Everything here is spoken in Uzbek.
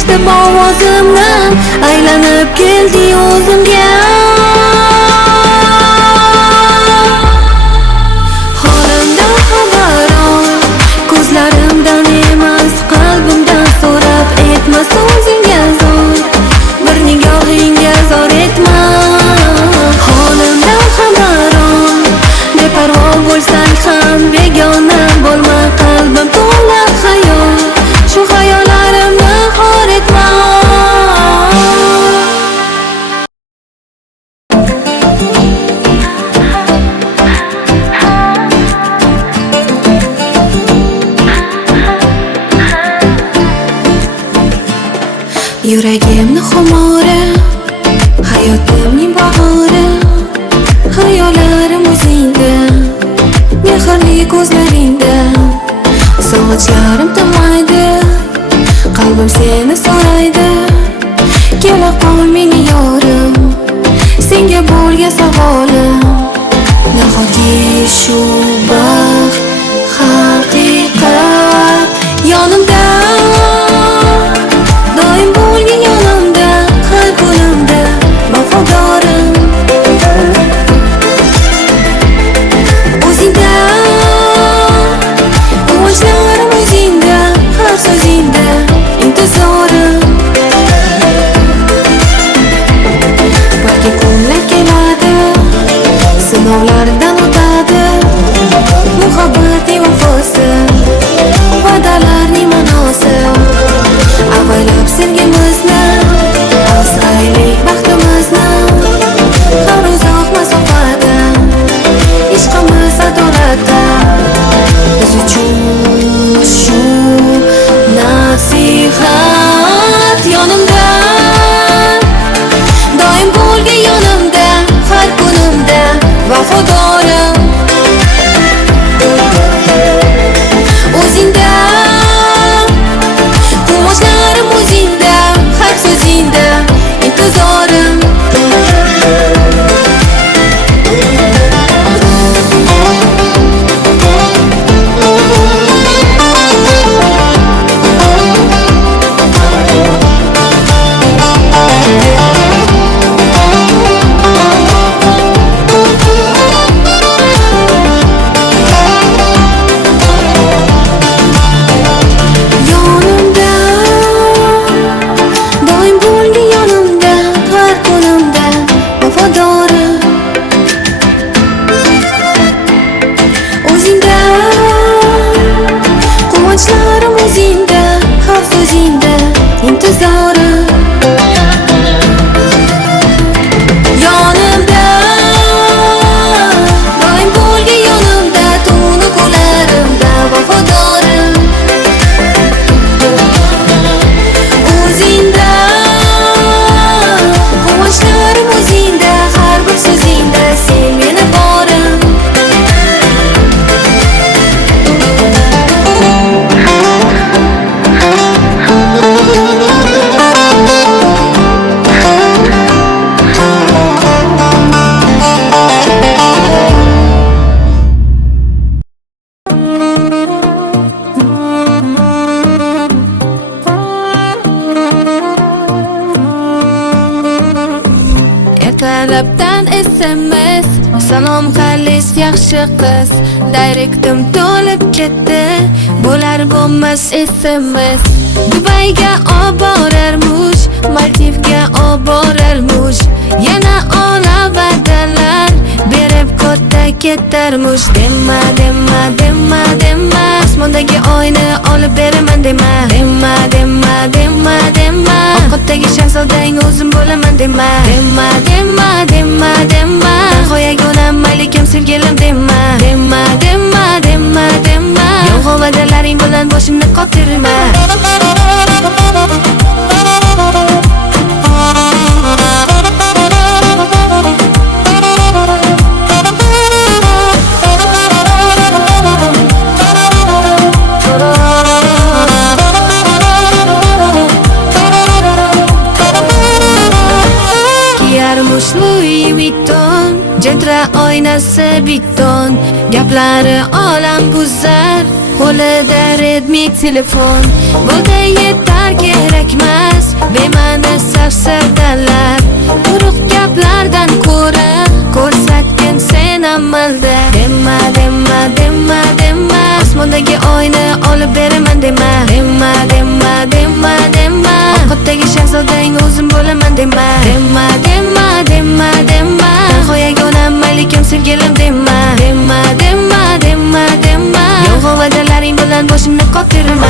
eshitib ovozimni, aylanib kelding o'zimga. Holimdan xabaron, ko'zlarimdan emas qalbimdan so'rab aytma so'zingga zo'r, bir nigohingga zor etma. Holimdan xabaron, beparvo bo'lsang ham begona bo'lma, qalbim to'la xayol, shu xayollarimni xor etma. Yuragimni xumori, hayotimning bahori, xayollarim o'zingda, mehrli ko'zlaringda. Sog'ichlarim tinmaydi, qalbim seni so'raydi. Kela qol meni yorim, senga bo'lgan savolim. Nahotki shu baxt haqiqat yonimda, doim bo'lgin yonimda, har kunimda vafodorim. O'zingda, quvonchlarim o'zingda, har so'zingda intizorim. Balki kunlar keladi, sinovlardan o'tadi, muhabbatning vafosi, va'dalarning ma'nosi. Avaylab sevgimizni, asraylik baxtimizni, har uzoq masofada, ishqimiz adolatda. Biz uchun shu nasihat yonimda, doim bo'lgin yonimda, har kunimda vafodorim. O'zingda, quvonchlarim o'zingda, har so'zingda intizorim. Yonimda, doim bo'lgin yonimda, har kunimda vafodorim. O'zingda, quvonchlarim o'zingda, har so'zingda intizorim. Yonimda, doim bo'lgin yonimda, tunu kunlarimda vafodorim. O'zingda, quvonchlarim o'zingda, har bir so'zingda sen meni borim. Ertalabdan SMS, salom qalis yaxshi qiz. Direktim to'lib ketdi, bo'lar bo'lmas SMS. Dubayga olib borarmush, Maldivga olib borarmush, yana ola va'dalar berib katta ketarmush. Dema, dema, dema, dema, osmondagi oyni olib beraman dema. Dema, dema, dema, dema, oqotdagi shahzodang o'zim bo'laman dema. Dema, dema, dema, dema, nihoyaga malikim sevgilim dema. Dema, dema, dema, dema, yolg'on va'dalaring bilan boshimni qotirma. Louis Vuitton, Jetra oynasi biton, gaplari olam buzar, qo'lida Redmi telefon. Bo'ldi yetar so'zlar kerakmas, bema'ni safsatalar. Quruq gaplardan ko'ra ko'rsatgin sen amalda. Dema, dema, dema, dema, osmondagi oyni olib beraman dema. Dema, dema, dema, dema, oqotdagi shahzodang o'zim bo'laman dema. Dema, dema, dema, dema, tanho yagona malikim sevgilim dema. Dema, dema, dema, dema, yolg'on va'dalaring bilan boshimni qotirma.